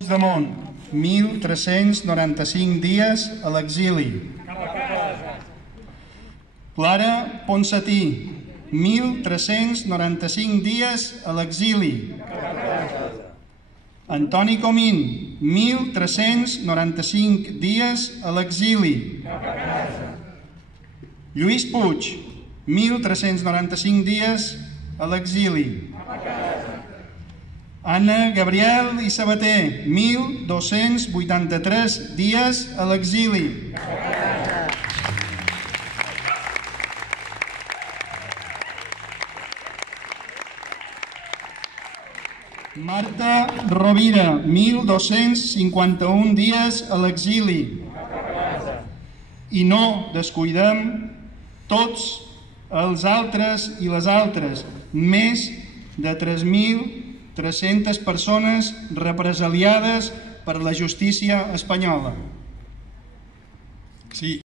Puigdemont, 1.395 dies a l'exili. Clara Ponsatí, 1.395 dies a l'exili. Antoni Comín, 1.395 dies a l'exili. Lluís Puig, 1.395 dies a l'exili. Anna Gabriel i Sabater, 1.283 dies a l'exili. Marta Rovira, 1.251 dies a l'exili. I no descuidem tots els altres i les altres, més de 3.300 persones represaliades per la justícia espanyola. Sí,